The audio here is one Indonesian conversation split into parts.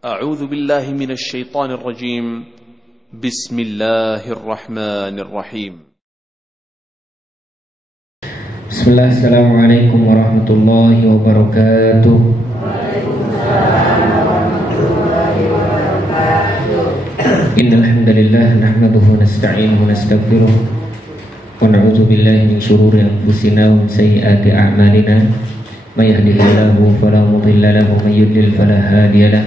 أعوذ بالله من الشيطان الرجيم. بسم الله الرحمن الرحيم. بسم الله. السلام عليكم ورحمة الله وبركاته. إن الحمد لله نحمده ونستعينه ونستغفره ونعوذ بالله من شرور أنفسنا ومن سيئات أعمالنا. من يهده الله فلا مضل له ومن يضلل فلا هادي له.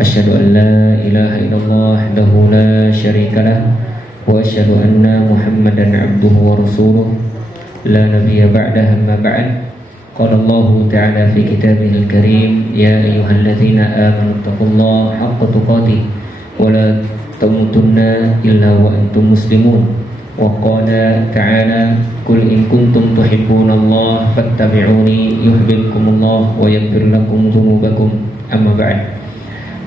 أشهد أن لا إله إلا الله وحده لا شريك له وأشهد أن محمدا عبده ورسوله لا نبي بعده. أما بعد، قال الله تعالى في كتابه الكريم: يا أيها الذين آمنوا اتقوا الله حق تقاته ولا تموتن إلا وأنتم مسلمون. وقال تعالى: قل إن كنتم تحبون الله فاتبعوني يحببكم الله ويغفر لكم ذنوبكم. أما بعد،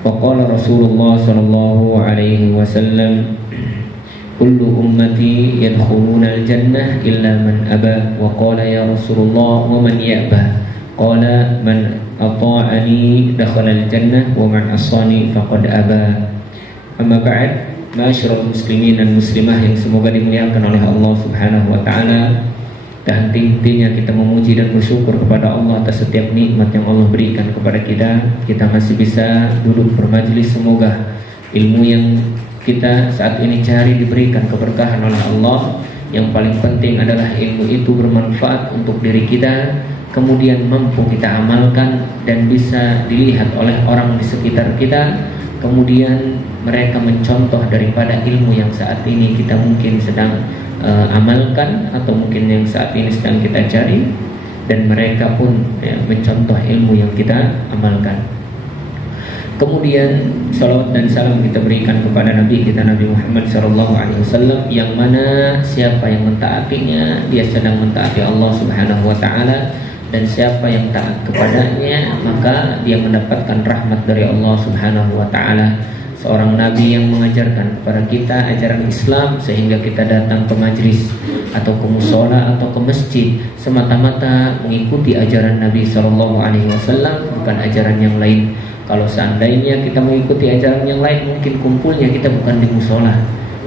وقال رسول الله صلى الله عليه وسلم: كل أمتي يدخلون الجنة إلا من أبى. وقال: يا رسول الله ومن يأبى؟ قال: من أطاعني دخل الجنة ومن عصاني فقد أبى. Amma ba'd, ma'asyiral muslimin dan muslimah yang semoga dimuliakan oleh Allah Subhanahu wa taala. Dan intinya kita memuji dan bersyukur kepada Allah atas setiap nikmat yang Allah berikan kepada kita. Kita masih bisa duduk bermajlis, semoga ilmu yang kita saat ini cari diberikan keberkahan oleh Allah. Yang paling penting adalah ilmu itu bermanfaat untuk diri kita, kemudian mampu kita amalkan dan bisa dilihat oleh orang di sekitar kita. Kemudian mereka mencontoh daripada ilmu yang saat ini kita mungkin sedang amalkan, atau mungkin yang saat ini sedang kita cari, dan mereka pun mencontoh ilmu yang kita amalkan. Kemudian salawat dan salam kita berikan kepada Nabi kita, Nabi Muhammad SAW, yang mana siapa yang mentaatinya, dia sedang mentaati Allah Subhanahu wa taala. Dan siapa yang taat kepadanya, maka dia mendapatkan rahmat dari Allah Subhanahu wa taala. Seorang nabi yang mengajarkan kepada kita ajaran Islam, sehingga kita datang ke majlis atau ke mushola atau ke masjid semata-mata mengikuti ajaran Nabi SAW, bukan ajaran yang lain. Kalau seandainya kita mengikuti ajaran yang lain, mungkin kumpulnya kita bukan di mushola,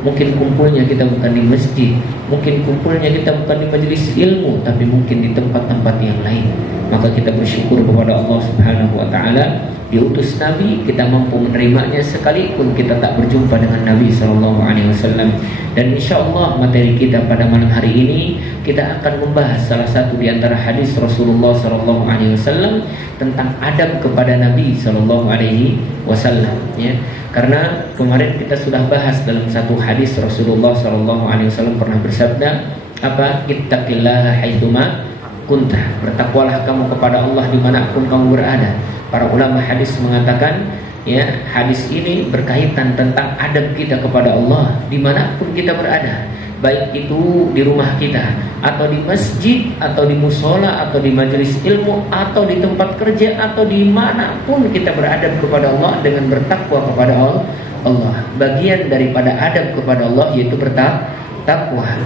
mungkin kumpulnya kita bukan di masjid, mungkin kumpulnya kita bukan di majelis ilmu, tapi mungkin di tempat-tempat yang lain. Maka kita bersyukur kepada Allah Subhanahu wa taala, diutus Nabi, kita mampu menerimanya sekalipun kita tak berjumpa dengan Nabi SAW. Dan insya Allah materi kita pada malam hari ini, kita akan membahas salah satu di antara hadis Rasulullah SAW tentang adab kepada Nabi SAW. Ya. Karena kemarin kita sudah bahas dalam satu hadis Rasulullah SAW pernah bersabda, apa? Ittaqillaha haitsuma kunta. Bertakwalah kamu kepada Allah dimanapun kamu berada. Para ulama hadis mengatakan, ya, hadis ini berkaitan tentang adab kita kepada Allah dimanapun kita berada, baik itu di rumah kita, atau di masjid, atau di mushola, atau di majelis ilmu, atau di tempat kerja, atau dimanapun kita beradab kepada Allah dengan bertakwa kepada Allah. Bagian daripada adab kepada Allah yaitu bertakwa.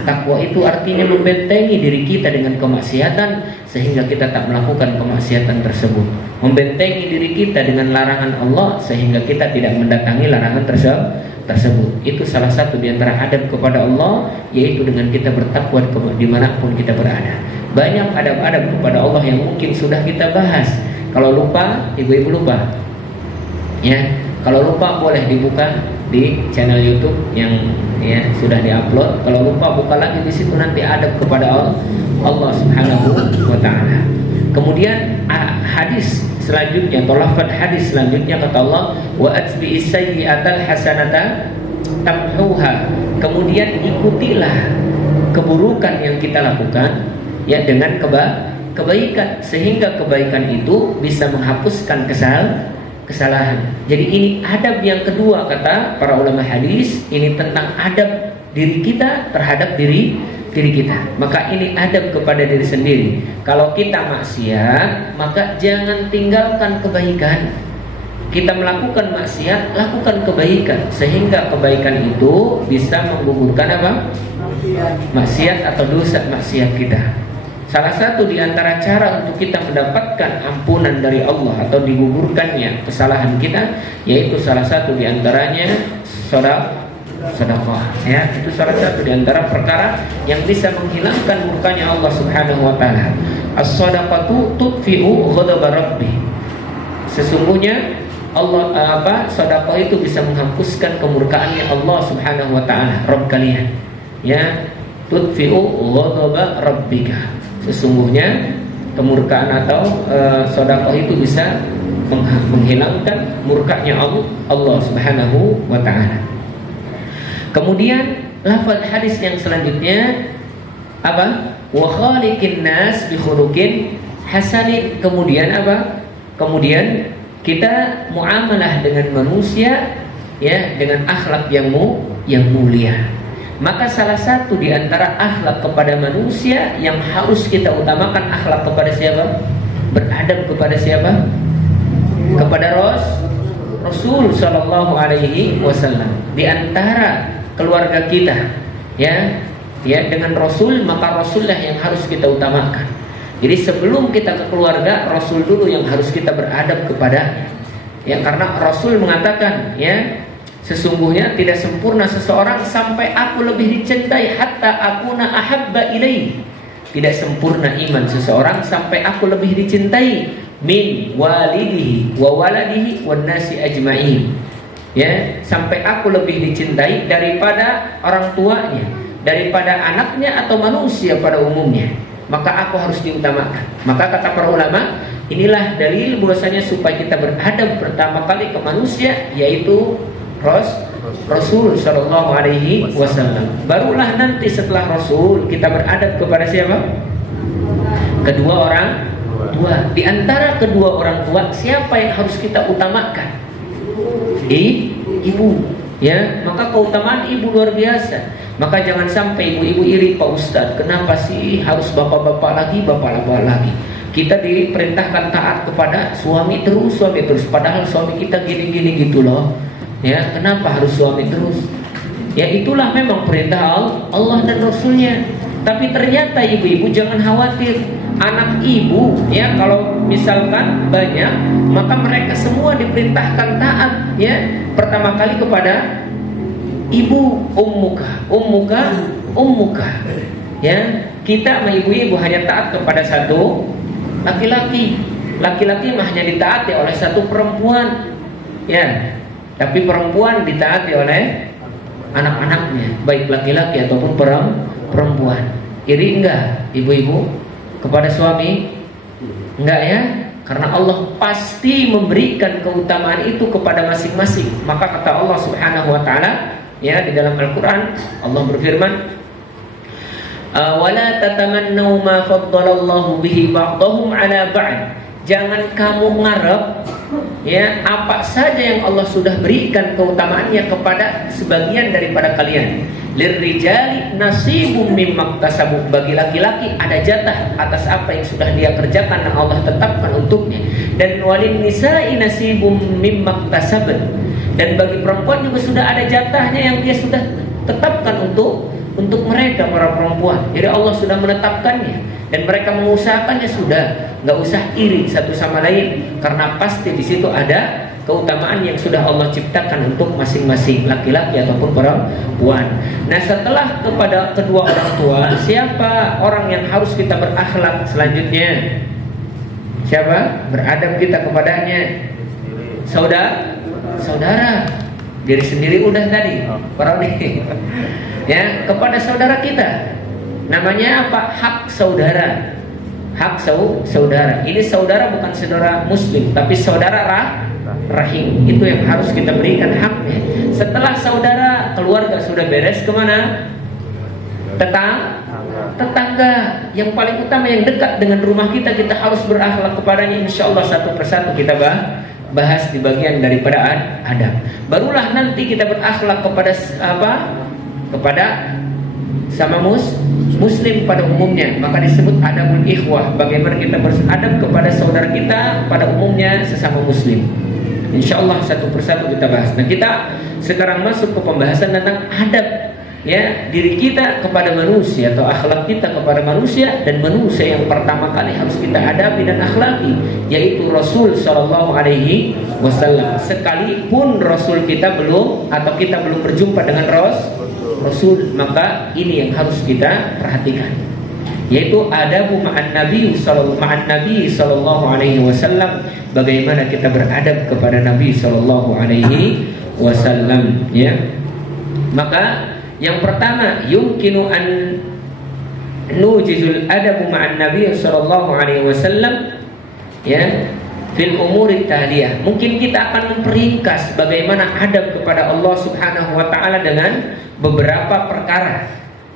Takwa itu artinya membentengi diri kita dengan kemaksiatan, sehingga kita tak melakukan kemaksiatan tersebut. Membentengi diri kita dengan larangan Allah, sehingga kita tidak mendatangi larangan tersebut. Itu salah satu di antara adab kepada Allah, yaitu dengan kita bertakwa dimanapun kita berada. Banyak adab-adab kepada Allah yang mungkin sudah kita bahas. Kalau lupa, ibu-ibu lupa, ya. Kalau lupa boleh dibuka di channel YouTube yang sudah diupload. Kalau lupa, buka lagi di situ, nanti adab kepada Allah Subhanahu wa taala. Kemudian hadis selanjutnya, atau lafaz hadis selanjutnya, kata Allah: wa atbi'is sayyi'atal hasanata tamhuha. Kemudian ikutilah keburukan yang kita lakukan, ya, dengan kebaikan, sehingga kebaikan itu bisa menghapuskan kesalahan. Jadi ini adab yang kedua, kata para ulama hadis. Ini tentang adab diri kita terhadap diri kita. Maka ini adab kepada diri sendiri. Kalau kita maksiat, maka jangan tinggalkan kebaikan. Kita melakukan maksiat, lakukan kebaikan, sehingga kebaikan itu bisa menggugurkan apa? Maksiat atau dosa maksiat kita. Salah satu di antara cara untuk kita mendapatkan ampunan dari Allah atau digugurkannya kesalahan kita, yaitu salah satu di antaranya sedekah. Ya, itu salah satu di antara perkara yang bisa menghilangkan murkanya Allah Subhanahu wa taala. As-shadaqatu tudfi'u ghadab rabbi. Sesungguhnya sedekah itu bisa menghapuskan kemurkaannya Allah Subhanahu wa taala, Rabb kalian. Ya, tudfi'u ghadab rabbika. Sesungguhnya kemurkaan atau sedekah itu bisa menghilangkan murkanya Allah Subhanahu wa taala. Kemudian lafaz hadis yang selanjutnya apa? Wa khaliqin nas bi khuluqin hasanin. Kemudian apa? Kemudian kita muamalah dengan manusia ya dengan akhlak yang mulia. Maka salah satu di antara akhlak kepada manusia yang harus kita utamakan akhlak kepada siapa? Beradab kepada siapa? Kepada Rasul sallallahu alaihi wasallam. Di antara keluarga kita, ya dengan Rasul, maka Rasullah yang harus kita utamakan. Jadi sebelum kita ke keluarga, Rasul dulu yang harus kita beradab kepada. Ya, karena Rasul mengatakan, ya, sesungguhnya tidak sempurna seseorang sampai aku lebih dicintai hatta akuna ahabba ilaihi. Tidak sempurna iman seseorang sampai aku lebih dicintai min walidihi wa waladihi wan nasi ajma'in. Ya, sampai aku lebih dicintai daripada orang tuanya, daripada anaknya atau manusia pada umumnya. Maka aku harus diutamakan. Maka kata para ulama, inilah dalil bahwasanya supaya kita beradab pertama kali ke manusia, yaitu Rasul sallallahu alaihi wasallam. Barulah nanti setelah Rasul kita beradab kepada siapa? Kedua orang tua. Di antara kedua orang tua, siapa yang harus kita utamakan? Ibu. Ya, maka keutamaan ibu luar biasa. Maka jangan sampai ibu-ibu iri, Pak Ustadz, kenapa sih harus bapak-bapak lagi, bapak-bapak lagi? Kita diperintahkan taat kepada suami terus, padahal suami kita gini-gini gitu loh. Ya, kenapa harus suami terus? Ya, itulah memang perintah Allah dan Rasulnya. Tapi ternyata ibu-ibu jangan khawatir. Anak ibu, ya, kalau misalkan banyak, maka mereka semua diperintahkan taat. Ya, pertama kali kepada ibu, ummuka. Ya, kita ibu-ibu hanya taat kepada satu laki-laki. Laki-laki hanya ditaati oleh satu perempuan. Ya. Tapi perempuan ditaati oleh anak-anaknya, baik laki-laki ataupun perempuan. Iri enggak ibu-ibu kepada suami? Enggak ya? Karena Allah pasti memberikan keutamaan itu kepada masing-masing. Maka kata Allah Subhanahu wa taala, ya, di dalam Al-Qur'an Allah berfirman, "Wala tatamannu ma faddalallahu bihi ba'dahum 'ala ba'd." Jangan kamu ngarep, ya, apa saja yang Allah sudah berikan keutamaannya kepada sebagian daripada kalian. Lirrijali nasibum mimma iktasabu. Bagi laki-laki ada jatah atas apa yang sudah dia kerjakan dan Allah tetapkan untuknya. Dan walin nisa'i nasibum mimma iktasabat. Dan bagi perempuan juga sudah ada jatahnya yang dia sudah tetapkan untuk mereka para perempuan. Jadi Allah sudah menetapkannya dan mereka mengusahakannya sudah. Nggak usah iri satu sama lain, karena pasti di situ ada keutamaan yang sudah Allah ciptakan untuk masing-masing laki-laki ataupun perempuan. Nah, setelah kepada kedua orang tua, siapa orang yang harus kita berakhlak selanjutnya? Siapa? Beradab kita kepadanya. Saudara. Diri sendiri udah tadi. Para ini. Ya, kepada saudara kita. Namanya apa? Hak saudara. Hak saudara. Ini saudara bukan saudara muslim, tapi saudara rahim. Itu yang harus kita berikan haknya. Setelah saudara, keluarga sudah beres, kemana? Tetangga. Yang paling utama yang dekat dengan rumah kita harus berakhlak kepadanya. Insya Allah satu persatu kita bahas di bagian daripada adab. Barulah nanti kita berakhlak kepada apa? Kepada sama muslim pada umumnya. Maka disebut adabul ikhwah. Bagaimana kita beradab kepada saudara kita pada umumnya sesama muslim. Insya Allah satu persatu kita bahas. Nah, kita sekarang masuk ke pembahasan tentang adab ya diri kita kepada manusia atau akhlak kita kepada manusia, dan manusia yang pertama kali harus kita hadapi dan akhlaki yaitu Rasul Shallallahu Alaihi Wasallam. Sekalipun Rasul kita belum atau kita belum berjumpa dengan Rasul, maka ini yang harus kita perhatikan, yaitu adabu ma'an Nabi Sallallahu Alaihi Wasallam. Bagaimana kita beradab kepada Nabi Sallallahu Alaihi Wasallam, ya. Maka yang pertama, yumkinu an nujizul adabu ma'an Nabi Sallallahu Alaihi Wasallam, ya, fil umuri taliyah. Mungkin kita akan memperingkas bagaimana adab kepada Allah Subhanahu wa taala dengan beberapa perkara.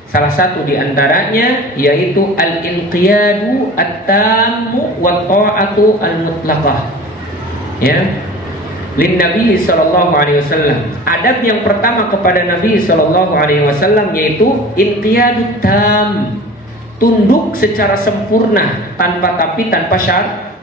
Salah satu di antaranya yaitu al-inqiyadu at-tammu wa ta'atu al-mutlaqah, ya, lin Nabi sallallahu alaihi wasallam. Adab yang pertama kepada Nabi sallallahu alaihi wasallam yaitu inqiyadu tam, tunduk secara sempurna tanpa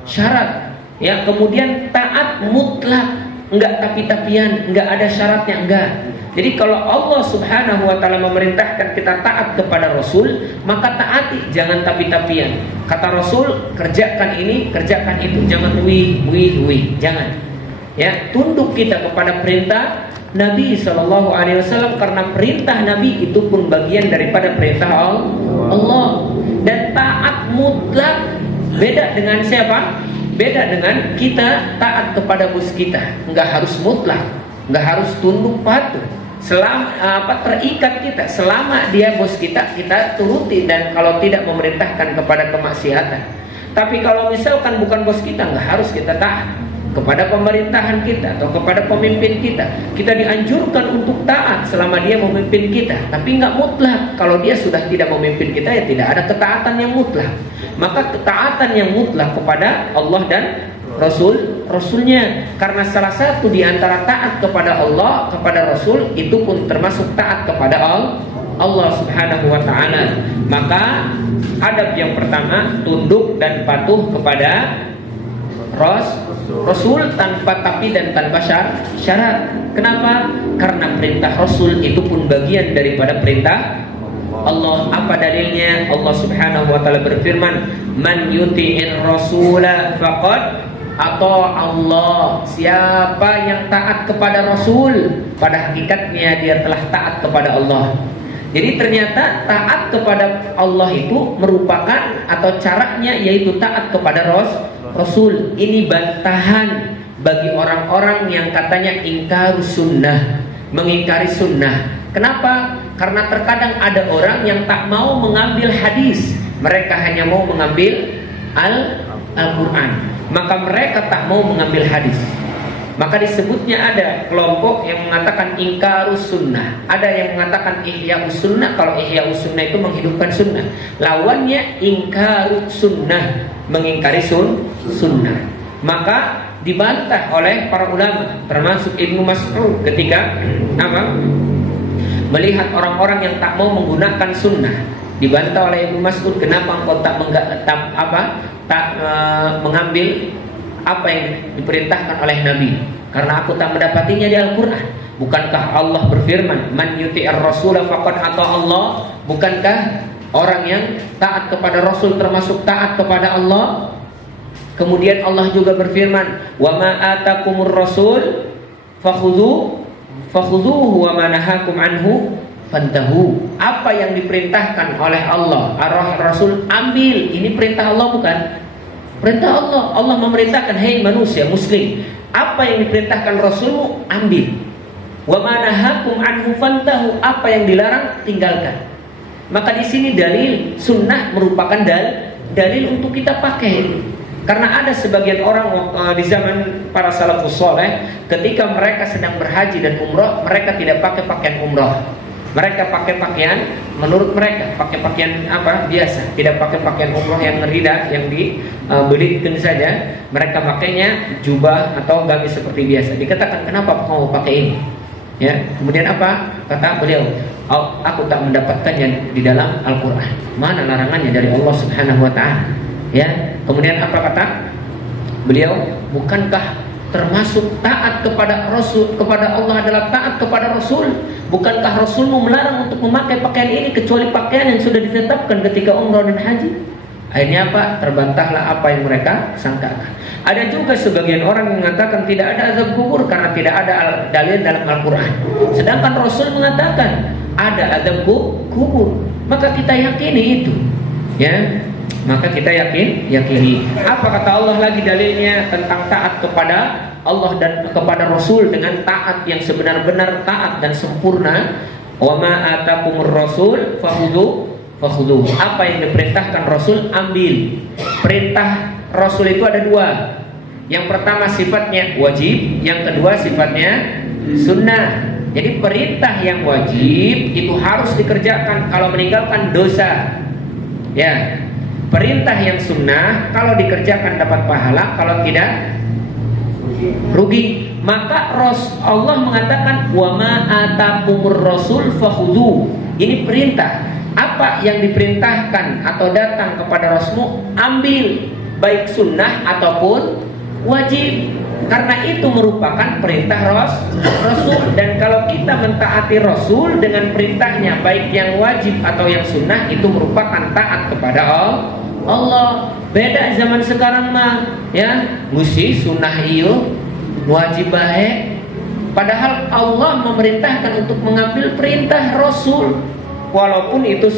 syarat, ya. Kemudian taat mutlak, enggak tapi-tapian, enggak ada syaratnya, enggak. Jadi kalau Allah Subhanahu wa taala memerintahkan kita taat kepada Rasul, maka taati, jangan tapi-tapian. Kata Rasul, kerjakan ini, kerjakan itu, jangan wih, jangan. Ya, tunduk kita kepada perintah Nabi sallallahu alaihi wasallam, karena perintah Nabi itu pun bagian daripada perintah Allah. Dan taat mutlak, beda dengan siapa? Beda dengan kita taat kepada bos kita. Enggak harus mutlak, enggak harus tunduk patuh. Selama terikat kita, selama dia bos kita, kita turuti, dan kalau tidak memerintahkan kepada kemaksiatan. Tapi kalau misalkan bukan bos kita, nggak harus kita taat kepada pemerintahan kita atau kepada pemimpin kita. Kita dianjurkan untuk taat selama dia memimpin kita, tapi nggak mutlak. Kalau dia sudah tidak memimpin kita, ya tidak ada ketaatan yang mutlak. Maka ketaatan yang mutlak kepada Allah dan Rasulnya, karena salah satu di antara taat kepada Allah, kepada Rasul, itu pun termasuk taat kepada Allah Subhanahu wa ta'ala. Maka adab yang pertama, tunduk dan patuh kepada Rasul tanpa tapi dan tanpa syarat. Kenapa? Karena perintah Rasul itu pun bagian daripada perintah Allah. Apa dalilnya? Allah Subhanahu wa ta'ala berfirman, man yuti'ir rasula faqad atau Allah, siapa yang taat kepada Rasul, pada hakikatnya dia telah taat kepada Allah. Jadi ternyata taat kepada Allah itu merupakan, atau caranya yaitu taat kepada Rasul. Ini bantahan bagi orang-orang yang katanya ingkarus sunnah, mengingkari sunnah. Kenapa? Karena terkadang ada orang yang tak mau mengambil hadis, mereka hanya mau mengambil Al-Quran. Maka mereka tak mau mengambil hadis. Maka disebutnya ada kelompok yang mengatakan ingkarus sunnah, ada yang mengatakan ihya'us sunnah. Kalau ihya'us sunnah itu menghidupkan sunnah, lawannya ingkarus sunnah, mengingkari sunnah. Maka dibantah oleh para ulama, termasuk Ibnu Mas'ud ketika melihat orang-orang yang tak mau menggunakan sunnah. Dibantah oleh Ibnu Mas'ud, kenapa engkau tak mengambil apa yang diperintahkan oleh Nabi? Karena aku tak mendapatinya di Al-Quran. Bukankah Allah berfirman, man yuti'ir rasula faqad ata Allah? Bukankah orang yang taat kepada Rasul termasuk taat kepada Allah? Kemudian Allah juga berfirman, wa ma atakumur rasul fakhudhuhu wa ma nahakum anhu fantahu. Apa yang diperintahkan oleh Allah, Rasul ambil. Ini perintah Allah, bukan? Perintah Allah. Allah memerintahkan, hei manusia muslim, apa yang diperintahkan Rasulmu ambil. Wa ma nahakum anhu fantahu. Apa yang dilarang tinggalkan. Maka di sini dalil sunnah merupakan dalil untuk kita pakai. Karena ada sebagian orang di zaman para salafus saleh, ketika mereka sedang berhaji dan umrah, mereka tidak pakai pakaian umrah. Mereka pakai pakaian, menurut mereka pakai pakaian apa? Biasa, tidak pakai pakaian umroh yang rida, yang dibelikan saja. Mereka pakainya jubah atau gamis seperti biasa. Dikatakan, kenapa kamu pakai ini? Ya, kemudian apa? Kata beliau, aku tak mendapatkannya di dalam Al-Quran. Mana larangannya dari Allah Subhanahu Wa Taala? Ya, kemudian apa kata beliau? Bukankah termasuk taat kepada Rasul, kepada Allah adalah taat kepada Rasul. Bukankah Rasulmu melarang untuk memakai pakaian ini kecuali pakaian yang sudah ditetapkan ketika umrah dan haji? Akhirnya apa? Terbantahlah apa yang mereka sangkakan. Ada juga sebagian orang yang mengatakan tidak ada azab kubur karena tidak ada dalil dalam Al-Quran. Sedangkan Rasul mengatakan ada azab kubur. Maka kita yakini itu, ya. Maka kita yakini. Apa kata Allah lagi dalilnya tentang taat kepada Allah dan kepada Rasul dengan taat yang sebenar-benar taat dan sempurna. Wa ma atakumur rasul fakhudhu. Apa yang diperintahkan Rasul ambil. Perintah Rasul itu ada dua. Yang pertama sifatnya wajib, yang kedua sifatnya sunnah. Jadi perintah yang wajib itu harus dikerjakan, kalau meninggalkan dosa. Ya. Perintah yang sunnah kalau dikerjakan dapat pahala, kalau tidak rugi. Maka Allah mengatakan wa ma atakumur rasul fakhudhu. Ini perintah. Apa yang diperintahkan atau datang kepada Rasulmu ambil, baik sunnah ataupun wajib. Karena itu merupakan perintah Rasul. Dan kalau kita mentaati Rasul dengan perintahnya, baik yang wajib atau yang sunnah, itu merupakan taat kepada Allah. Beda zaman sekarang mah, ya, mesti sunnah iyo, wajib baik. Padahal Allah memerintahkan untuk mengambil perintah Rasul, walaupun itu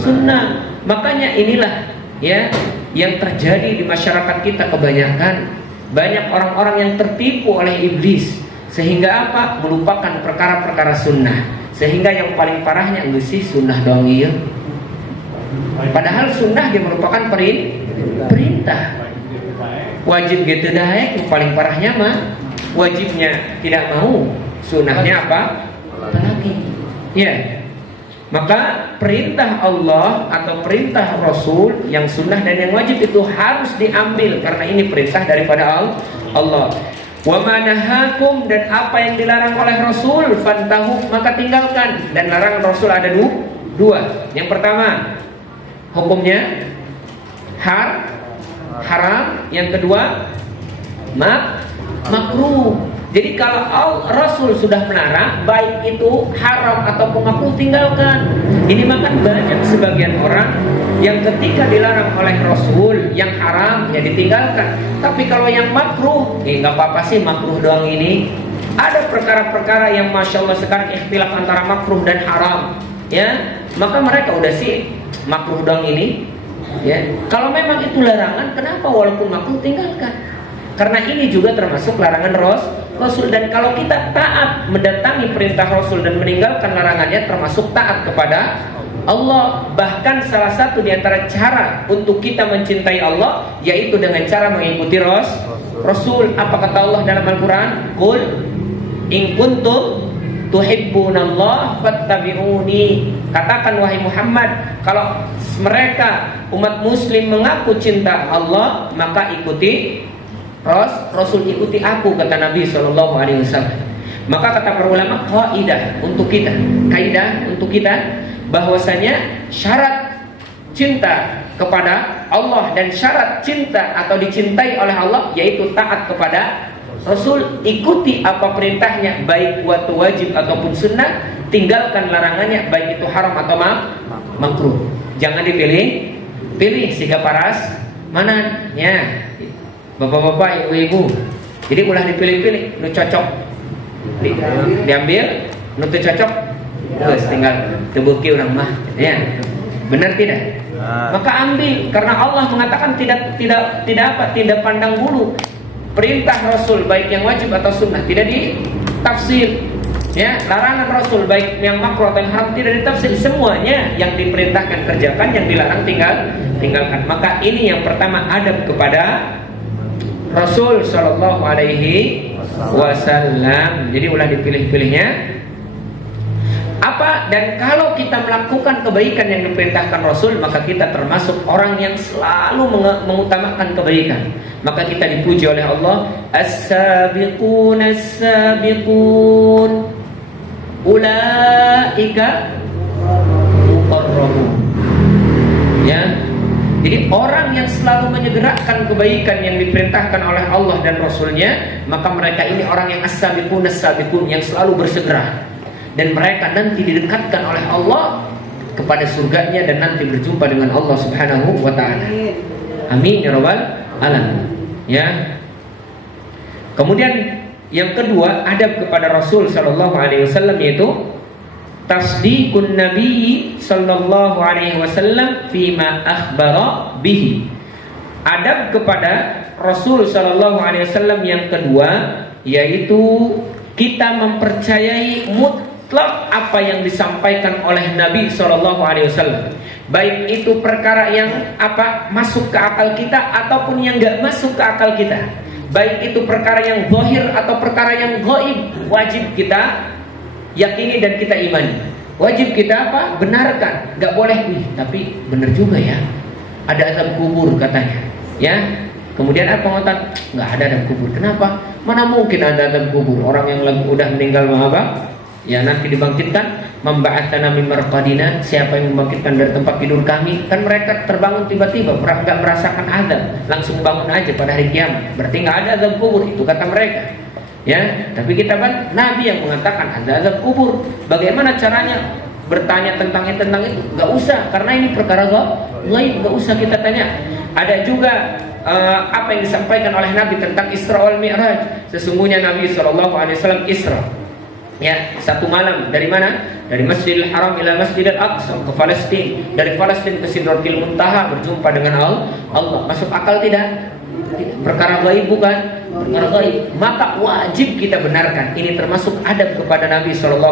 sunnah. Makanya inilah, ya, yang terjadi di masyarakat kita kebanyakan. Banyak orang-orang yang tertipu oleh iblis, sehingga apa? Melupakan perkara-perkara sunnah. Sehingga yang paling parahnya sih sunnah doang iya. Padahal sunnah dia merupakan perintah. Wajib gitu daek, yang paling parahnya mah wajibnya tidak mau, sunnahnya apa? Apalagi. Ya. Maka perintah Allah atau perintah Rasul yang sunnah dan yang wajib itu harus diambil, karena ini perintah daripada Allah. Wa manahakum, dan apa yang dilarang oleh Rasul fantahu, maka tinggalkan. Dan larangan Rasul ada dua. Yang pertama hukumnya haram, yang kedua makruh. Jadi kalau Rasul sudah melarang, baik itu haram ataupun makruh, tinggalkan. Ini makan banyak sebagian orang yang ketika dilarang oleh Rasul yang haram ya ditinggalkan. Tapi kalau yang makruh, nggak apa-apa sih makruh doang ini. Ada perkara-perkara yang masya Allah sekarang ikhtilaf antara makruh dan haram, ya. Maka mereka udah sih makruh doang ini, ya. Kalau memang itu larangan, kenapa walaupun makruh tinggalkan? Karena ini juga termasuk larangan Rasul. Dan kalau kita taat mendatangi perintah Rasul dan meninggalkan larangannya, termasuk taat kepada Allah. Bahkan salah satu di antara cara untuk kita mencintai Allah yaitu dengan cara mengikuti Rasul. Apa kata Allah dalam Al-Quran? Qul in kuntum tuhibbunallah fattabi'uni. Katakan wahai Muhammad, kalau mereka umat muslim mengaku cinta Allah, maka ikuti Rasul, ikuti aku, kata Nabi SAW. Maka kata para ulama, kaidah untuk kita bahwasanya syarat cinta kepada Allah dan syarat cinta atau dicintai oleh Allah yaitu taat kepada Rasul. Ikuti apa perintahnya, baik waktu wajib ataupun sunnah. Tinggalkan larangannya, baik itu haram atau makruh. Jangan pilih siga paras mana ya. Bapak-bapak, ibu-ibu, jadi ulah dipilih-pilih, nu cocok diambil, nu cocok, terus tinggal tebuki orang mah, ya, benar tidak? Maka ambil, karena Allah mengatakan tidak pandang bulu. Perintah Rasul baik yang wajib atau sunnah tidak ditafsir, ya. Larangan Rasul baik yang makruh atau yang haram tidak ditafsir. Semuanya yang diperintahkan kerjakan, yang dilarang tinggalkan. Maka ini yang pertama, adab kepada Rasul Shallallahu Alaihi Wasallam. Jadi ulah dipilih-pilihnya apa. Dan kalau kita melakukan kebaikan yang diperintahkan Rasul, maka kita termasuk orang yang selalu mengutamakan kebaikan. Maka kita dipuji oleh Allah, as-sabiqun as-sabiqun ulaika muqarrabun, ya. Jadi orang yang selalu menyegerakan kebaikan yang diperintahkan oleh Allah dan Rasulnya, maka mereka ini orang yang as-sabiqun as-sabiqun, yang selalu bersegera. Dan mereka nanti didekatkan oleh Allah kepada surganya dan nanti berjumpa dengan Allah Subhanahu wa ta'ala. Amin ya rabbal alamin. Ya. Kemudian yang kedua, adab kepada Rasul sallallahu alaihi wasallam, yaitu tasdiqun nabi sallallahu alaihi wasallam fima akhbara bihi. Adab kepada Rasul sallallahu alaihi wasallam yang kedua, yaitu kita mempercayai mutlak apa yang disampaikan oleh Nabi sallallahu alaihi wasallam. Baik itu perkara yang masuk ke akal kita ataupun yang enggak masuk ke akal kita. Baik itu perkara yang zahir atau perkara yang gaib, wajib kita yakini dan kita imani. Wajib kita benarkan. Gak boleh tapi benar juga ya, ada azab kubur katanya. Ya. Kemudian ngotot? Gak ada azab kubur. Kenapa? Mana mungkin ada azab kubur? Orang yang udah meninggal ya nanti dibangkitkan. Memba'atsana min marqadina, siapa yang membangkitkan dari tempat tidur kami? Kan mereka terbangun tiba-tiba, gak merasakan azab, langsung bangun aja pada hari kiamat. Berarti gak ada azab kubur, itu kata mereka. Ya, tapi kita Nabi yang mengatakan ada azab kubur. Bagaimana caranya bertanya tentang itu? Gak usah, karena ini perkara gaib, gak usah kita tanya. Ada juga apa yang disampaikan oleh Nabi tentang Isra wal Mi'raj. Sesungguhnya Nabi SAW Isra, ya, satu malam dari mana? Dari Masjidil Haram ila Masjidil Aqsa, ke Palestina. Dari Palestina ke Sidratil Muntaha, berjumpa dengan Allah. Masuk akal tidak? Perkara gaib bukan? Perkara gaib. Maka wajib kita benarkan. Ini termasuk adab kepada Nabi SAW.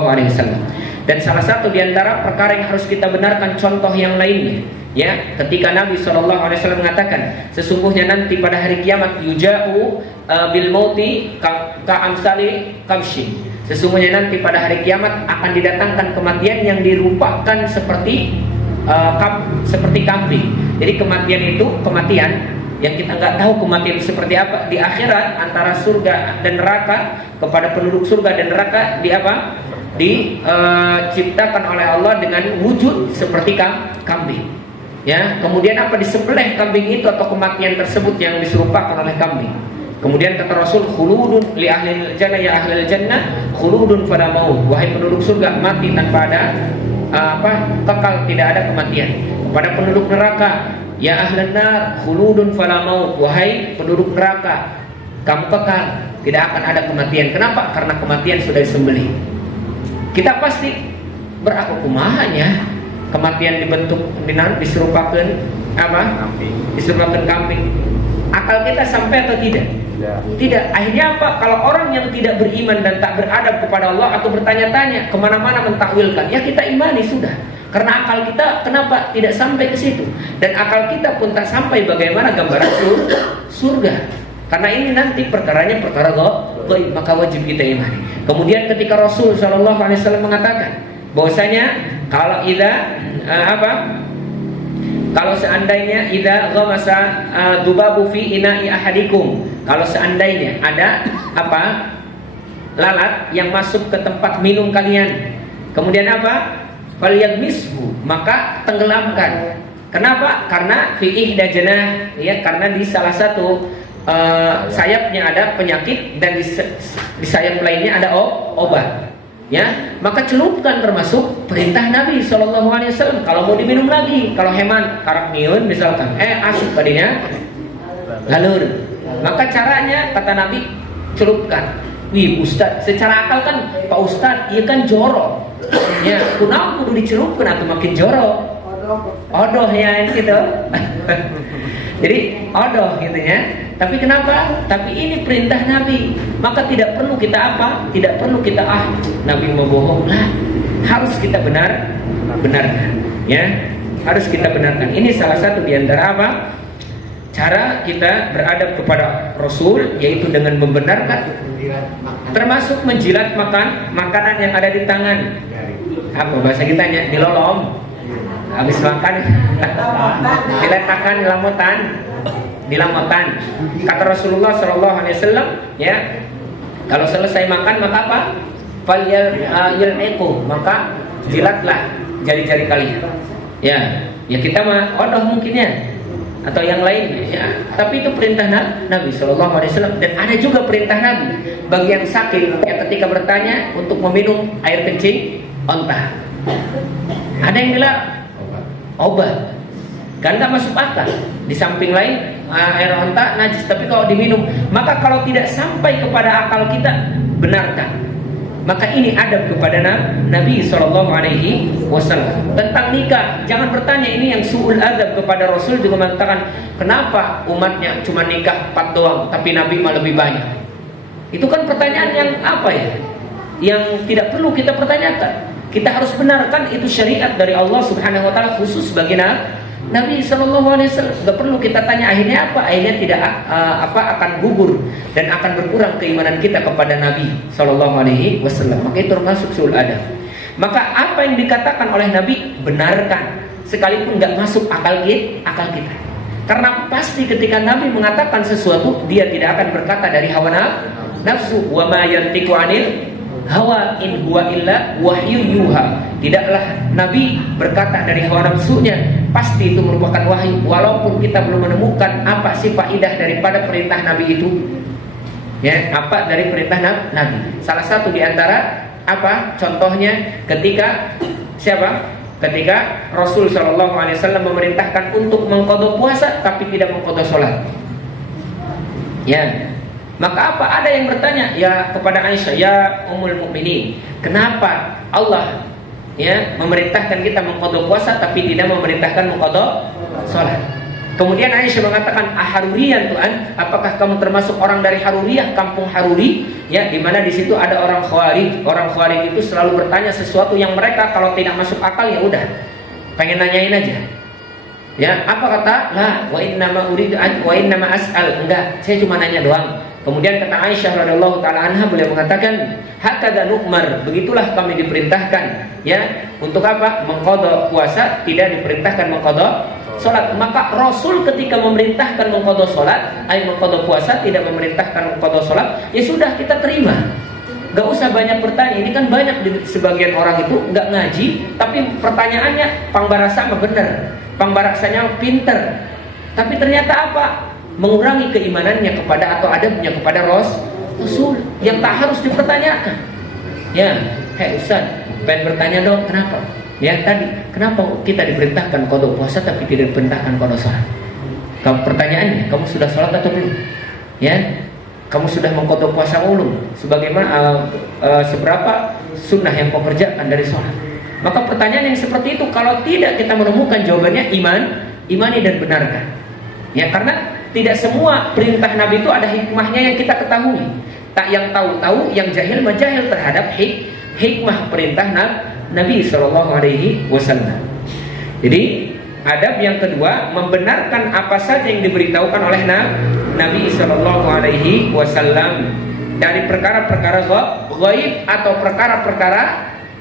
Dan salah satu diantara perkara yang harus kita benarkan, contoh yang lainnya, ya, ketika Nabi SAW mengatakan, sesungguhnya nanti pada hari kiamat yuja'u bil mauti ka'amsali kamshin. Sesungguhnya nanti pada hari kiamat akan didatangkan kematian yang dirupakan seperti kambing. Jadi kematian itu kematian yang kita nggak tahu kematian seperti apa. Di akhirat antara surga dan neraka, kepada penduduk surga dan neraka diciptakan oleh Allah dengan wujud seperti kambing. Ya, kemudian disembelih kambing itu atau kematian tersebut yang diserupakan oleh kambing. Kemudian kata Rasul, khuludun li ahlil jannah ya ahlil jannah khuludun fala maut. Wahai penduduk surga, mati tanpa ada kekal, tidak ada kematian. Kepada penduduk neraka, ya ahlan nar khuludun fala maut. Wahai penduduk neraka, kamu kekal, tidak akan ada kematian. Kenapa? Karena kematian sudah disembelih. Kita pasti kumaha kematian dibentuk diserupakan diserupakan kambing. Akal kita sampai atau tidak? Tidak. Akhirnya kalau orang yang tidak beriman dan tak beradab kepada Allah atau bertanya-tanya kemana-mana mentakwilkan, ya kita imani sudah. Karena akal kita kenapa tidak sampai ke situ? Dan akal kita pun tak sampai bagaimana gambaran surga. Karena ini nanti perkaranya perkara gaib, maka wajib kita imani. Kemudian ketika Rasul SAW mengatakan bahwasanya kalau kalau seandainya idza ghamasa dubabu fi ina'i ahadikum, kalau seandainya ada lalat yang masuk ke tempat minum kalian, kemudian falyadmishu, maka tenggelamkan. Kenapa? Karena fi ihda janah, ya, karena di salah satu sayapnya ada penyakit dan di sayap lainnya ada obat. Ya, maka celupkan, termasuk perintah Nabi SAW. Kalau mau diminum lagi, kalau heman karak niun misalkan, asup tadinya galur, maka caranya kata Nabi celupkan. Wih Ustaz, secara akal kan Pak Ustaz, iya kan jorok. Ya, kunaon kudu dicelupkan atau makin jorok. Odoh ya gitu. Jadi odoh gitu ya. Tapi kenapa? Tapi ini perintah Nabi. Maka tidak perlu kita tidak perlu kita Nabi mau bohong lah. Harus kita benarkan. Ya, harus kita benarkan. Ini salah satu di antara cara kita beradab kepada Rasul, yaitu dengan membenarkan, termasuk menjilat makanan yang ada di tangan. Bahasa kitanya dilolom. Habis makan diletakkan di lamutan. Kata Rasulullah SAW, ya, kalau selesai makan maka falyal'iqu, maka jilatlah jari-jari kalian. Ya kita odoh mungkin ya. atau yang lainnya ya. Tapi itu perintah Nabi Shallallahu Alaihi Wasallam. Dan ada juga perintah Nabi bagi yang sakit yang ketika bertanya untuk meminum air kencing onta. Ada yang bilang obat, kan nggak masuk akal. Di samping lain air onta najis, tapi kalau diminum, maka kalau tidak sampai kepada akal kita, benarkan. Maka ini adab kepada Nabi Shallallahu Alaihi Wasallam tentang nikah. Jangan bertanya, ini yang su'ul adab kepada Rasul juga mengatakan, kenapa umatnya cuma nikah 4 doang, tapi Nabi mah lebih banyak. Itu kan pertanyaan yang apa ya? Yang tidak perlu kita pertanyakan. Kita harus benarkan itu syariat dari Allah Subhanahu Wa Taala khusus bagi Nabi Shallallahu Alaihi Wasallam. Gak perlu kita tanya akhirnya apa. Akhirnya tidak akan gugur dan akan berkurang keimanan kita kepada Nabi Shallallahu Alaihi Wasallam. Maka itu termasuk su'ul adab. Maka apa yang dikatakan oleh Nabi benarkan, sekalipun nggak masuk akal kita. Karena pasti ketika Nabi mengatakan sesuatu, dia tidak akan berkata dari hawa nafsu. Wa ma yantiqu 'anil hawa in huwa illa wahyu yuha. Tidaklah Nabi berkata dari hawa nafsunya, pasti itu merupakan wahyu. Walaupun kita belum menemukan apa sih faidah daripada perintah Nabi itu, ya, apa dari perintah Nabi. Salah satu di antara apa contohnya ketika ketika Rasul Shallallahu Alaihi Wasallam memerintahkan untuk mengqadha puasa tapi tidak mengqadha sholat, ya. Maka apa? Ada yang bertanya ya kepada Aisyah, ya Ummul Mukminin, kenapa Allah ya memerintahkan kita mengqadha puasa tapi tidak memerintahkan mengqadha salat? Kemudian Aisyah mengatakan, Haruriyan Tuhan, apakah kamu termasuk orang dari Haruriyah, kampung Haruri, ya, di mana di situ ada orang Khawarij. Orang Khawarij itu selalu bertanya sesuatu yang mereka kalau tidak masuk akal ya udah pengen nanyain aja. Ya, apa kata? La wa inna ma uridu wa inna ma as'al. Enggak, saya cuma nanya doang. Kemudian kata Aisyah radhiyallahu taala anha, beliau mengatakan, hakadza nu'mar, begitulah kami diperintahkan, ya, untuk apa? Mengqadha puasa, tidak diperintahkan mengqadha salat. Maka Rasul ketika memerintahkan mengqadha salat, mengqadha puasa, tidak memerintahkan mengqadha salat, ya sudah kita terima. Gak usah banyak bertanya. Ini kan banyak di sebagian orang itu nggak ngaji, tapi pertanyaannya pangbarasa mah bener, pangbarasanya pinter, tapi ternyata apa? Mengurangi keimanannya kepada atau adabnya kepada Rasul yang tak harus dipertanyakan. Ya, hei Ustaz, pengen bertanya dong, kenapa? Ya tadi, kenapa kita diperintahkan qadha puasa tapi tidak diperintahkan qadha salat? Kamu pertanyaannya, kamu sudah salat atau belum? Ya, kamu sudah mengqadha puasa belum? Sebagaimana seberapa sunnah yang kau kerjakan dari salat? Maka pertanyaan yang seperti itu kalau tidak kita menemukan jawabannya, imani dan benarkan. Ya, karena tidak semua perintah Nabi itu ada hikmahnya yang kita ketahui. Tak yang tahu-tahu, yang jahil menjahil terhadap hikmah perintah Nabi Shallallahu Alaihi Wasallam. Jadi adab yang kedua, membenarkan apa saja yang diberitahukan oleh Nabi Shallallahu Alaihi Wasallam dari perkara-perkara ghaib atau perkara-perkara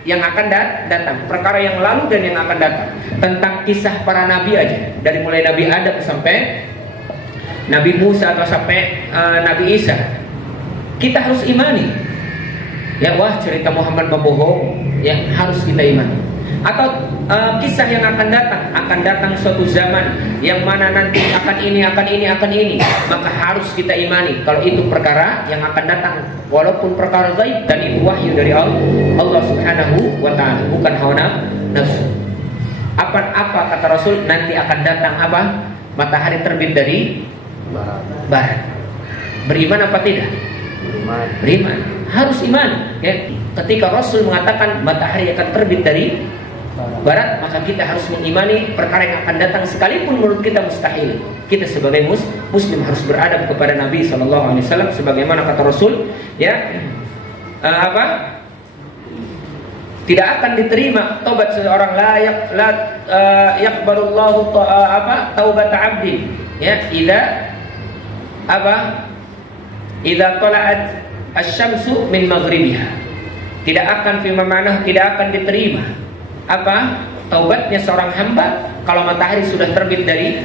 yang akan datang, perkara yang lalu dan yang akan datang. Tentang kisah para nabi aja, dari mulai Nabi Adam sampai Nabi Musa atau sampai Nabi Isa, kita harus imani. Ya, wah cerita Muhammad berbohong, ya harus kita imani. Atau kisah yang akan datang suatu zaman yang mana nanti akan ini, maka harus kita imani kalau itu perkara yang akan datang, walaupun perkara gaib, dan itu wahyu dari Allah Subhanahu wa taala, bukan hawa nafsu. Apa kata Rasul, nanti akan datang apa? Matahari terbit dari barat. Beriman apa tidak? Beriman. Harus iman. Ya. Ketika Rasul mengatakan matahari akan terbit dari barat, maka kita harus mengimani perkara yang akan datang sekalipun menurut kita mustahil. Kita sebagai muslim harus beradab kepada Nabi Shallallahu Alaihi Wasallam sebagaimana kata Rasul, ya, tidak akan diterima taubat seseorang, la yaqbalullahu taubat 'abdi, ya, idza tala'at asy-syamsu min maghribiha. Tidak akan diterima taubatnya seorang hamba kalau matahari sudah terbit dari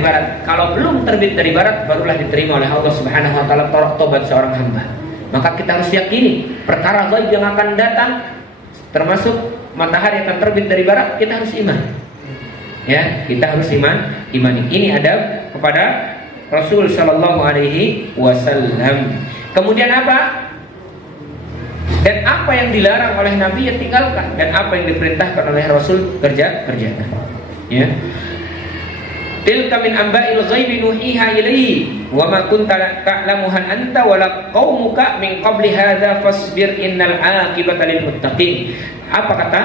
barat. Kalau belum terbit dari barat, barulah diterima oleh Allah Subhanahu wa taala taubat seorang hamba. Maka kita harus yakini perkara gaib yang akan datang, termasuk matahari akan terbit dari barat, kita harus iman. Ya, kita harus imani. Ini adab kepada Rasul sallallahu alaihi wasallam. Kemudian apa? Dan apa yang dilarang oleh Nabi ya tinggalkan, dan apa yang diperintahkan oleh Rasul kerjakan. Ya. Tilka min amba'il ghaibi nuhiha ilaihi wa ma kunta ta'lamuha anta wala qaumuka min qabli hadza fasbir innal 'aqibata lil muttaqin. Apa kata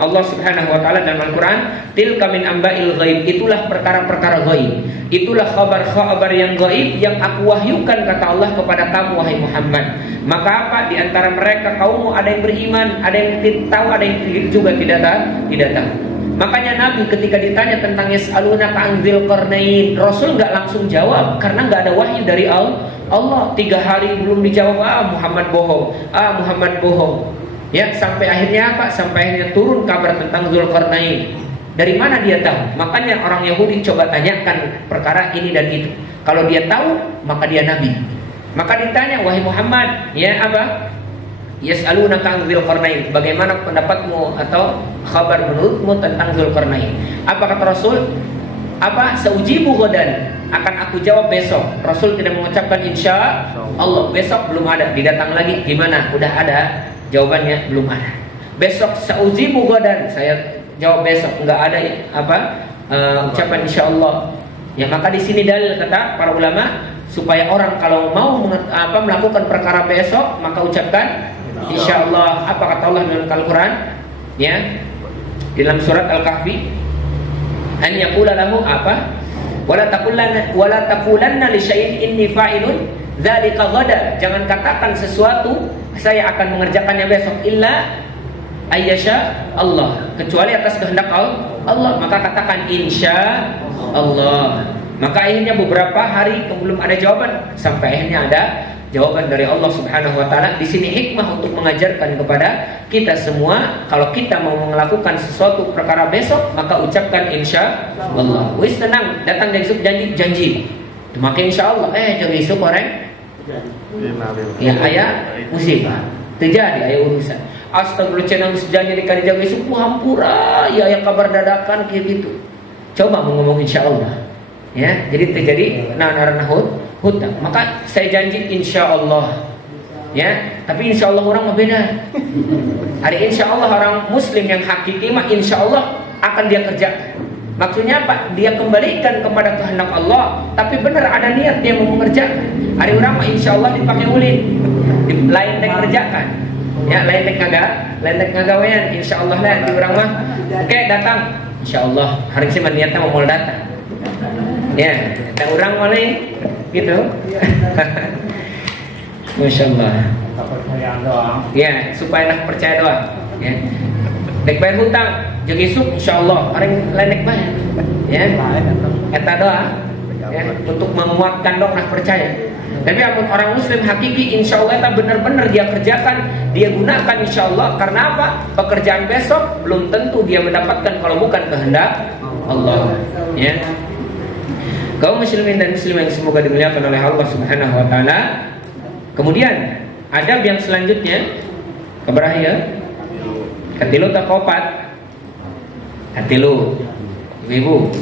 Allah Subhanahu wa taala dalam Al-Qur'an? Tilka min amba'il ghaib, itulah perkara-perkara ghaib. Itulah kabar-kabar yang gaib yang aku wahyukan, kata Allah, kepada kamu wahai Muhammad. Maka apa? Di antara mereka kaummu ada yang beriman, ada yang tahu, ada yang juga tidak tahu. Makanya Nabi ketika ditanya tentang yas'alunaka an Dzulqarnain, Rasul nggak langsung jawab karena nggak ada wahyu dari Allah. 3 hari belum dijawab, Muhammad bohong. Ya, sampai akhirnya apa? Sampai akhirnya turun kabar tentang Dzulqarnain. Dari mana dia tahu? Makanya orang Yahudi coba tanyakan perkara ini dan itu. Kalau dia tahu, maka dia nabi. Maka ditanya, wahai Muhammad, ya apa? Yas'alunaka an Dzulqarnain, bagaimana pendapatmu atau kabar menurutmu tentang Dzulqarnain? Apa kata Rasul? Apa? Saujibu ghadan, akan aku jawab besok. Rasul tidak mengucapkan insya Allah. Besok belum ada, didatang lagi, gimana? Udah ada? Jawabannya belum ada. Besok saujibu ghadan, saya jawab besok, enggak ada ucapan insya Allah. Ya, maka di sini dalil kata para ulama supaya orang kalau mau melakukan perkara besok maka ucapkan insya Allah. Apa kata Allah dalam Al-Quran? Ya, dalam surat Al-Kahfi, an yaqula lahu apa? Wala taqulanna li syai'in inni fa'ilun dzalika ghada. Jangan katakan sesuatu saya akan mengerjakannya besok illa ayyasha Allah, kecuali atas kehendak Allah. Maka katakan insya Allah. Maka akhirnya beberapa hari belum ada jawaban, sampai akhirnya ada jawaban dari Allah Subhanahu wa taala. Di sini hikmah untuk mengajarkan kepada kita semua, kalau kita mau melakukan sesuatu perkara besok, maka ucapkan insya Allah. Wis tenang, datang besok janji. Maka insya Allah jangan besok orang ya ayah musibah terjadi, ayah urusan. Astagfirullah, cenang sejanya dikali jaga isu hampura ya yang kabar dadakan kayak gitu. Coba ngomong insya Allah. Ya, jadi terjadi hutang. Maka saya janji insya Allah. Ya, tapi insya Allah orang beda. Hari insya Allah orang Muslim yang hakiki mah insya Allah akan dia kerjakan. Maksudnya apa? Dia kembalikan kepada kehendak Allah, tapi benar ada niat dia mau mengerjakan. Hari orang mah insya Allah dipakai ulin, lain dek kerjakan. Ya, lain dek ngagawean, insya Allah lah di orang mah. Oke, datang, insya Allah hari ini niatnya mau datang. Ya, dan orang mulai gitu. Masya Allah. Ya, supaya percaya doang. Ya. Dek bayar hutang, jeung isuk insyaallah areng lenek bayar. Ya. Eta doa ya, untuk menguatkan dong percaya. Tapi orang muslim hakiki insyaallah eta benar-benar dia kerjakan, dia gunakan insyaallah. Karena apa? Pekerjaan besok belum tentu dia mendapatkan kalau bukan kehendak Allah. Ya. Kaum muslimin dan muslimah yang semoga dimuliakan oleh Allah Subhanahu wa taala. Kemudian adab yang selanjutnya keberahaya katilu tak kopat katilu ibu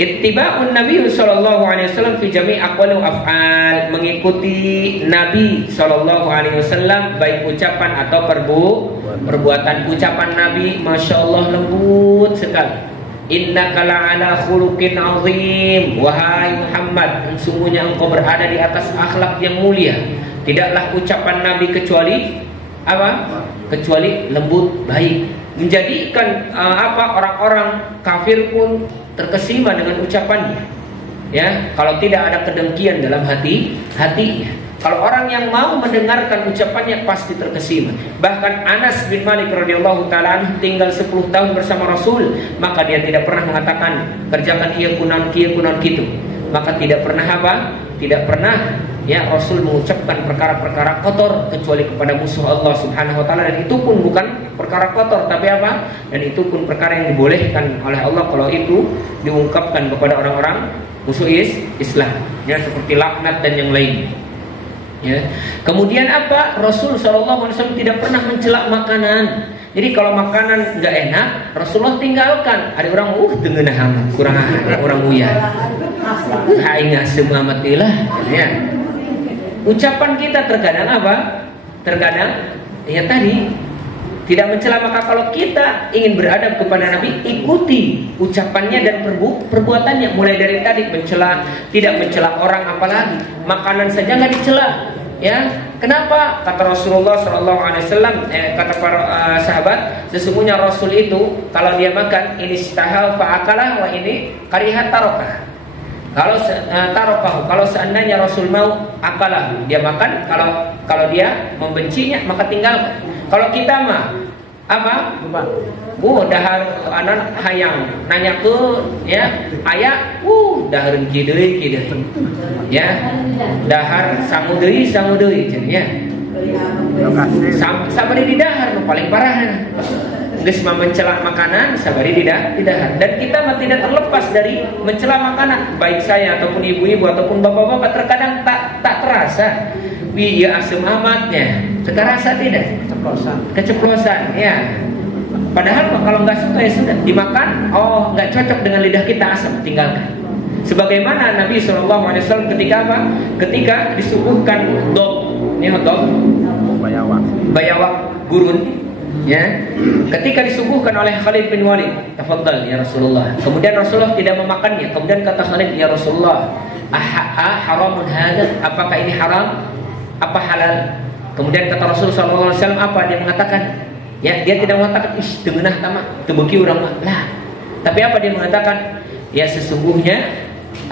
ittiba'un Nabi sallallahu alaihi wasallam fi jami' aqwali wa af'al, mengikuti Nabi sallallahu alaihi wasallam baik ucapan atau perbuatan. Ucapan Nabi Masya Allah lembut sekali. Innaka la'ala khuluqin azim, wahai Muhammad, sungguhnya engkau berada di atas akhlak yang mulia. Tidaklah ucapan Nabi kecuali apa? Kecuali lembut, baik. Menjadikan orang-orang kafir pun terkesima dengan ucapannya. Ya, kalau tidak ada kedengkian dalam hatinya. Kalau orang yang mau mendengarkan ucapannya pasti terkesima. Bahkan Anas bin Malik radhiyallahu taala tinggal 10 tahun bersama Rasul, maka dia tidak pernah mengatakan kerjakan ia kunan kitu. Maka tidak pernah Tidak pernah ya Rasul mengucapkan perkara-perkara kotor kecuali kepada musuh Allah Subhanahu wa taala, dan itu pun bukan perkara kotor tapi apa? Dan itu pun perkara yang dibolehkan oleh Allah kalau itu diungkapkan kepada orang-orang musuh Islam, ya, seperti laknat dan yang lain. Ya. Kemudian apa? Rasul SAW tidak pernah mencela makanan, Jadi kalau makanan nggak enak, Rasulullah tinggalkan. Ada orang, dengenah amat, kurang orang uyah. Aing asem amat ilah. Ya. Ucapan kita terkadang apa? Terkadang ya tadi tidak mencela. Maka kalau kita ingin beradab kepada Nabi, ikuti ucapannya dan perbuatannya. Mulai dari tadi mencela, tidak mencela orang, apalagi makanan saja nggak dicela. Ya, kenapa? Kata Rasulullah SAW, kata para sahabat, sesungguhnya Rasul itu kalau dia makan ini istahal fa'akalah wa ini karihat tarokah. Kalau tarokahu, kalau seandainya Rasul mau akalah, dia makan. Kalau dia membencinya maka tinggalkan. Kalau kita mah apa? Dahar anak hayang nanya ke ya ayah, dahar kideui ya, dahar sangu deui ya. Sabari di dahar paling parah. Geus mencela makanan sabari di dahar. Dan kita mah tidak terlepas dari mencela makanan, baik saya ataupun ibu-ibu ataupun bapak-bapak. Terkadang tak terasa. Ya asem amatnya. Terasa tidak? Keceplosan ya. Padahal kalau nggak suka ya sudah dimakan. Nggak cocok dengan lidah kita, asam, tinggalkan. Sebagaimana Nabi SAW ketika apa? Ketika disuguhkan bayawak gurun. Ya, ketika disuguhkan oleh Khalid bin Walid, tafadhal ya Rasulullah. Kemudian Rasulullah tidak memakannya. Kemudian kata Khalid, ya Rasulullah, haramun hadza? Apakah ini haram? Apa halal? Kemudian kata Rasulullah SAW apa? Dia mengatakan, ya, dia tidak mengatakan dengenah tamak, tebuki urang mah. Lah. Tapi apa dia mengatakan? Ya, sesungguhnya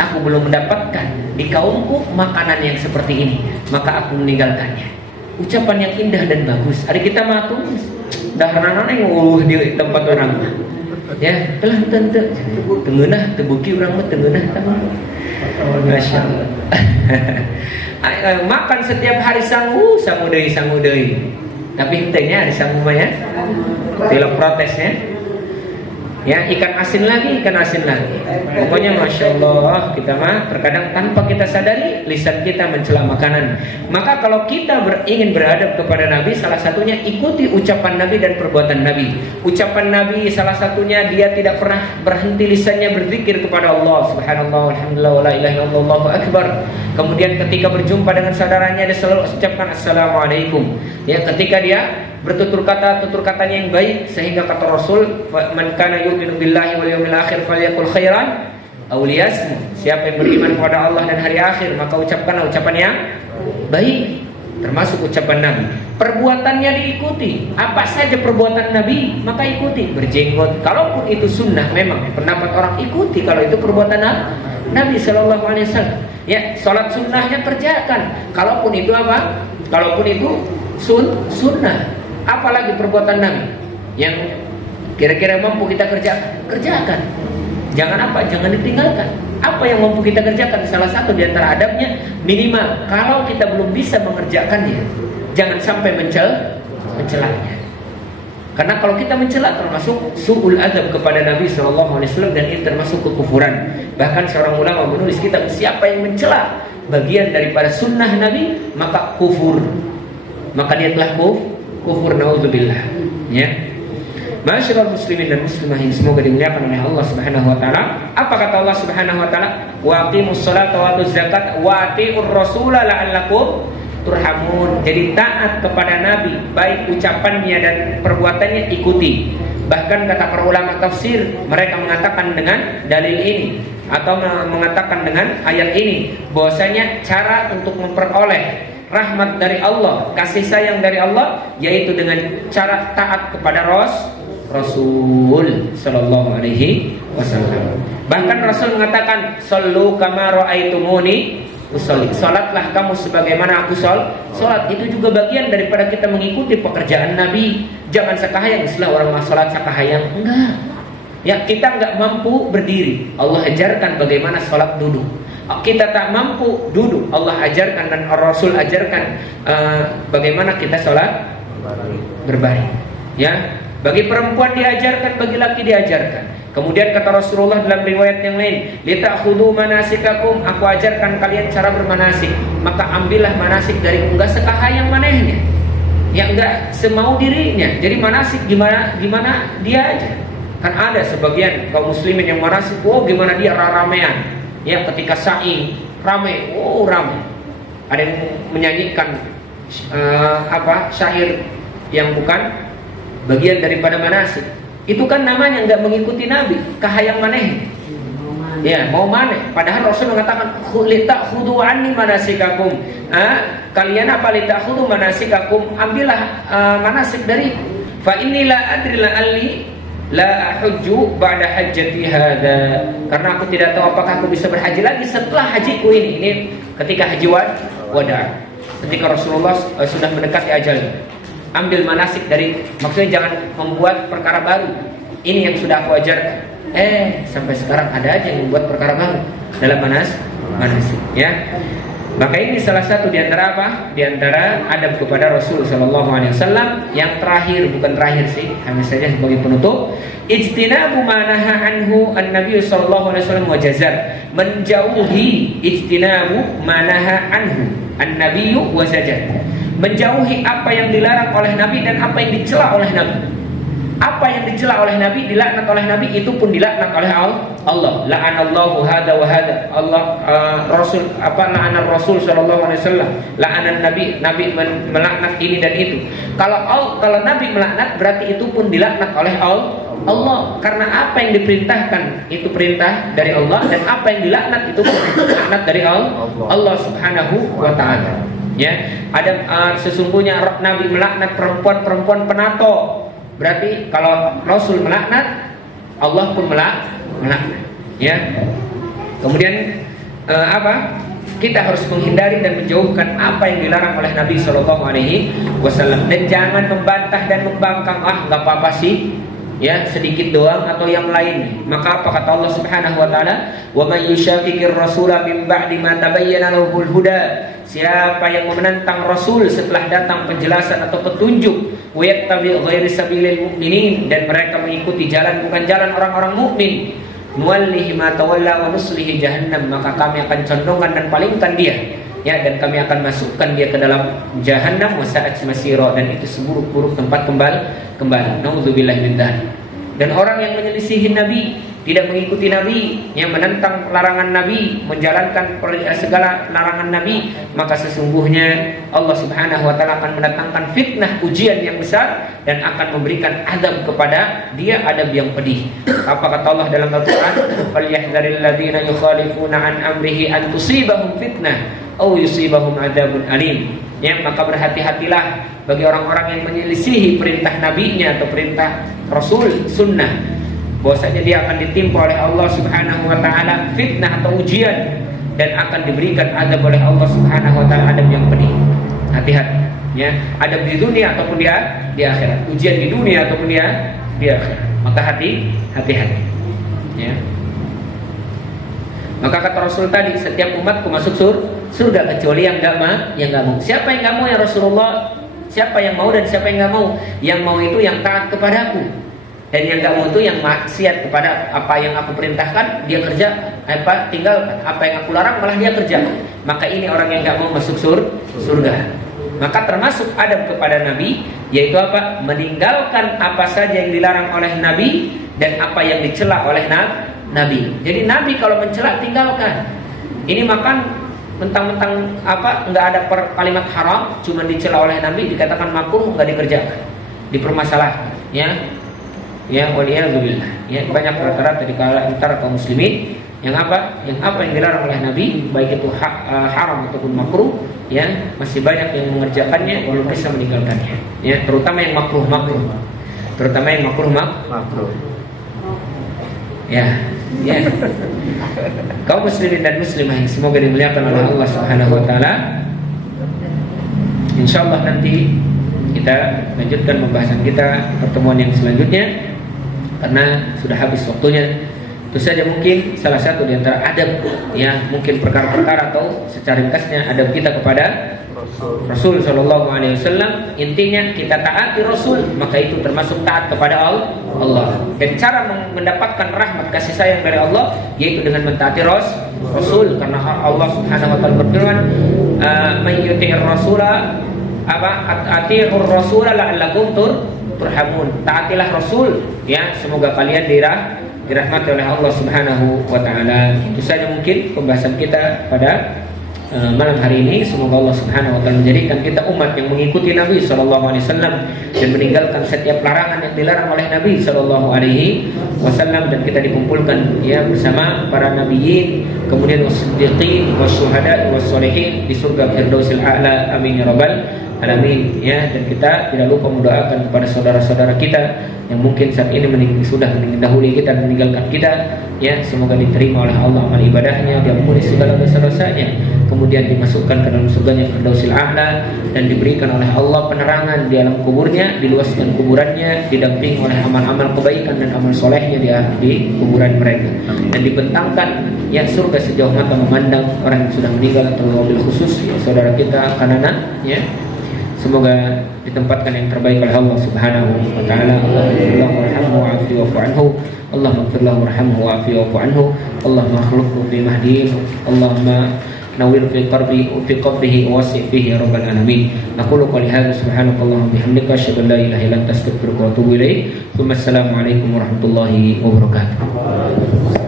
aku belum mendapatkan di kaumku makanan yang seperti ini, maka aku meninggalkannya. Ucapan yang indah dan bagus. Hari kita mah daharan yang di tempat orang mah. Ya, telah tentu tengenah tebuki urang mah tengenah tamak. Masyaallah. Makan setiap hari sangu deui. Tapi hentenya ada sangu mah ya. Tidak protesnya. Ya, ikan asin lagi. Pokoknya Masya Allah, kita mah terkadang tanpa kita sadari lisan kita mencela makanan. Maka kalau kita ingin beradab kepada Nabi, salah satunya ikuti ucapan Nabi dan perbuatan Nabi. Ucapan Nabi salah satunya dia tidak pernah berhenti lisannya berzikir kepada Allah. Subhanallah, alhamdulillah, wa la ilaha illallah, Allahu akbar. Kemudian ketika berjumpa dengan saudaranya dia selalu ucapkan assalamualaikum. Ya, ketika dia bertutur katanya yang baik, sehingga kata Rasul, man kana yu'minu billahi wal yawmil akhir falyaqul khairan aw liyasmut. Siapa yang beriman kepada Allah dan hari akhir, maka ucapkanlah ucapan yang baik, termasuk ucapan Nabi. Perbuatannya diikuti. Apa saja perbuatan Nabi, maka ikuti. Berjenggot, kalaupun itu sunnah, memang pendapat orang ikuti kalau itu perbuatan Nabi sallallahu alaihi wasallam. Ya, salat sunnahnya kerjakan. Kalaupun itu apa? Kalaupun itu sunnah. Apalagi perbuatan Nabi yang kira-kira mampu kita kerjakan. Jangan apa? Jangan ditinggalkan. Apa yang mampu kita kerjakan? Salah satu di antara adabnya, minimal kalau kita belum bisa mengerjakannya, jangan sampai mencelanya. Karena kalau kita mencela termasuk su'ul adab kepada Nabi SAW, dan itu termasuk kekufuran. Bahkan seorang ulama menulis kitab, siapa yang mencela bagian daripada sunnah Nabi, maka kufur. Maka dia telah kufur, naudzubillah. Ya. Masyaallah muslimin dan muslimah yang semoga dimuliakan oleh Allah Subhanahu wa taala. Apa kata Allah Subhanahu wa taala? Wa aqimus sholata wa atuz zakat wa atiur rasula la'allakum turhamun. Jadi taat kepada Nabi, baik ucapannya dan perbuatannya ikuti. Bahkan kata para ulama tafsir, mereka mengatakan dengan dalil ini atau mengatakan dengan ayat ini bahwasanya cara untuk memperoleh rahmat dari Allah, kasih sayang dari Allah, yaitu dengan cara taat kepada Rasul sallallahu alaihi wasallam. Bahkan Rasul mengatakan, "Shallu kama ra'aitumuni usolli." Salatlah kamu sebagaimana aku salat. Itu juga bagian daripada kita mengikuti pekerjaan Nabi. Jangan sakahayang, istilah orang salat sakahayang. Enggak. Ya, kita enggak mampu berdiri, Allah ajarkan bagaimana salat duduk. Kita tak mampu duduk, Allah ajarkan dan Rasul ajarkan bagaimana kita sholat berbaring. Ya, bagi perempuan diajarkan, bagi laki diajarkan. Kemudian kata Rasulullah dalam riwayat yang lain, "Lita'khudhu manasikakum," aku ajarkan kalian cara bermanasik. Maka ambillah manasik dari unggah sekahayang manehnya. ya enggak semau dirinya. Jadi manasik gimana dia aja. Kan ada sebagian kaum muslimin yang manasik, gimana dia ramean. Ya ketika sa'i rame, rame. Ada yang menyanyikan syair yang bukan bagian daripada manasik. Itu kan namanya enggak mengikuti Nabi, kahayang maneh. Ya, mau maneh. Padahal Rasul mengatakan litakhudu anni manasikakum. Kalian apa litakhudu manasikakum? Ambillah manasik dari fa inni la adri la alli la ahujju ba'da hajjati hada. Karena aku tidak tahu apakah aku bisa berhaji lagi setelah hajiku ini. Ini ketika haji wada. Ketika Rasulullah sudah mendekati ajalnya. Ambil manasik dari, maksudnya jangan membuat perkara baru. Ini yang sudah aku ajarkan. Sampai sekarang ada aja yang membuat perkara baru dalam manasik, ya. Maka ini salah satu di antara apa? Di antara adab kepada Rasul sallallahu alaihi wasallam yang terakhir, bukan terakhir sih, hanya saja sebagai penutup. Ijtinabu ma naha anhu an-nabiy sallallahu alaihi wasallam wa jazar. Menjauhi ijtinabu ma naha anhu an-nabiy wa zajar. Menjauhi apa yang dilarang oleh Nabi dan apa yang dicela oleh Nabi. Apa yang dicela oleh Nabi, dilaknat oleh Nabi, itu pun dilaknat oleh Allah. La'anallahu hada wa hada. Allah la'anar Rasul sallallahu alaihi wasallam. La'anan Nabi melaknat ini dan itu. Kalau Nabi melaknat, berarti itu pun dilaknat oleh Allah. Karena apa yang diperintahkan itu perintah dari Allah, dan apa yang dilaknat itu pun dilaknat dari Allah Subhanahu wa taala. Ya, ada sesungguhnya Nabi melaknat perempuan penato. Berarti kalau Rasul melaknat, Allah pun melaknat. Ya. Kemudian kita harus menghindari dan menjauhkan apa yang dilarang oleh Nabi Shallallahu Alaihi Wasallam, dan jangan membantah dan membangkang. Nggak apa-apa sih, ya sedikit doang atau yang lain. Maka apa kata Allah Subhanahu Wa Taala? Wa may yushaqiqir rasula min ba'di ma tabayyana lahul huda. Siapa yang menentang Rasul setelah datang penjelasan atau petunjuk, wa yattabi' ghairi sabilil mu'minin, dan mereka mengikuti jalan bukan jalan orang-orang mukmin, nuwallihi ma tawalla wa nuslihi jahannam, maka kami akan condongkan dan palingkan dia, ya, dan kami akan masukkan dia ke dalam jahannam, wa sa'at masira, dan itu seburuk-buruk tempat kembali. Nauzubillahi min dzalik. Dan orang yang menyelisihi Nabi, tidak mengikuti Nabi, yang menentang larangan Nabi, menjalankan segala larangan Nabi, maka sesungguhnya Allah Subhanahu wa taala akan mendatangkan fitnah, ujian yang besar, dan akan memberikan adab kepada dia, adab yang pedih. Apa kata Allah dalam Al-Qur'an? "Falyahdharil ladzina yukhalifuna an amrihi an tusibahum fitnah aw yusibahum adzabun alim." Ya, maka berhati-hatilah bagi orang-orang yang menyelisihi perintah nabinya atau perintah Rasul, sunnah, bahwasanya dia akan ditimpa oleh Allah Subhanahu wa taala fitnah atau ujian, dan akan diberikan adab oleh Allah Subhanahu wa taala, adab yang pedih. Hati-hati, ya, adab di dunia ataupun di akhirat, ujian di dunia ataupun di akhirat. Maka hati-hati, ya. Maka kata Rasul tadi, setiap umatku masuk surga kecuali yang enggak mau. Siapa yang enggak mau ya Rasulullah? Siapa yang mau dan siapa yang enggak mau? Yang mau itu yang taat kepadaku. Dan yang enggak mau itu yang maksiat kepada apa yang aku perintahkan, dia kerja, tinggalkan. Apa yang aku larang malah dia kerja. Maka ini orang yang enggak mau masuk surga. Maka termasuk adab kepada Nabi, yaitu apa? Meninggalkan apa saja yang dilarang oleh Nabi dan apa yang dicela oleh Nabi. Jadi Nabi kalau mencela, tinggalkan. Ini makan mentang-mentang nggak ada kalimat haram, cuma dicela oleh Nabi, dikatakan makruh, nggak dikerjakan, dipermasalahkan, ya. Ya, waliyadzubillah. Ya, banyak rata-rata di antara kaum muslimin yang apa yang dilarang oleh Nabi, baik itu haram ataupun makruh, ya, masih banyak yang mengerjakannya belum bisa meninggalkannya. Ya, terutama yang makruh. Terutama yang makruh. Ya. Kaum muslimin dan muslimah yang semoga dimuliakan oleh Allah Subhanahu wa taala. Insyaallah nanti kita lanjutkan pembahasan kita pertemuan yang selanjutnya, karena sudah habis waktunya. Itu saja mungkin salah satu di antara adab, ya, mungkin perkara-perkara atau secara ringkasnya adab kita kepada Rasul Shallallahu Alaihi Wasallam. Intinya kita taati Rasul, maka itu termasuk taat kepada Allah. Dan cara mendapatkan rahmat kasih sayang dari Allah yaitu dengan mentaati Rasul, karena Allah Subhanahu Wa Taala berfirman, "May yuti'ir rasula atii'ur rasul la'allakum turhamun. Taatilah Rasul ya, semoga kalian dirahmati oleh Allah Subhanahu wa taala. Itu saja mungkin pembahasan kita pada malam hari ini. Semoga Allah Subhanahu wa taala menjadikan kita umat yang mengikuti Nabi sallallahu alaihi wasallam dan meninggalkan setiap larangan yang dilarang oleh Nabi sallallahu alaihi wasallam, dan kita dikumpulkan ya bersama para nabiyyin, kemudian wasiddiqin wasyuhada wassolihin di surga Firdausil A'la. Amin ya rabbal alamin ya. Dan kita tidak lupa mendoakan kepada saudara-saudara kita yang mungkin saat ini sudah mendahului kita dan meninggalkan kita ya, semoga diterima oleh Allah amal ibadahnya, diampuni segala dosa-dosanya, kemudian dimasukkan ke dalam surganya Firdausil A'la, dan diberikan oleh Allah penerangan di alam kuburnya, diluaskan kuburannya, didampingi oleh amal-amal kebaikan dan amal solehnya di kuburan mereka, dan dibentangkan ya surga sejauh mata memandang orang yang sudah meninggal, atau wabil khusus ya, saudara kita Kanana ya. Semoga ditempatkan yang terbaik oleh Allah Subhanahu wa taala. Allahumma warhamhu wa'afi wa'fu anhu. Allahumma ighfir lahu warhamhu wa'afi wa'fu anhu. Allahumma akhlifhu fi mahdihi. Allahumma nawwir fi qabrihi wasi' fihi ya rabbal alamin. Aqulu qouli hadza subhanakallahumma bihamdika asyhadu an la ilaha illa anta astaghfiruka wa atubu ilaik. Assalamu alaikum warahmatullahi wabarakatuh.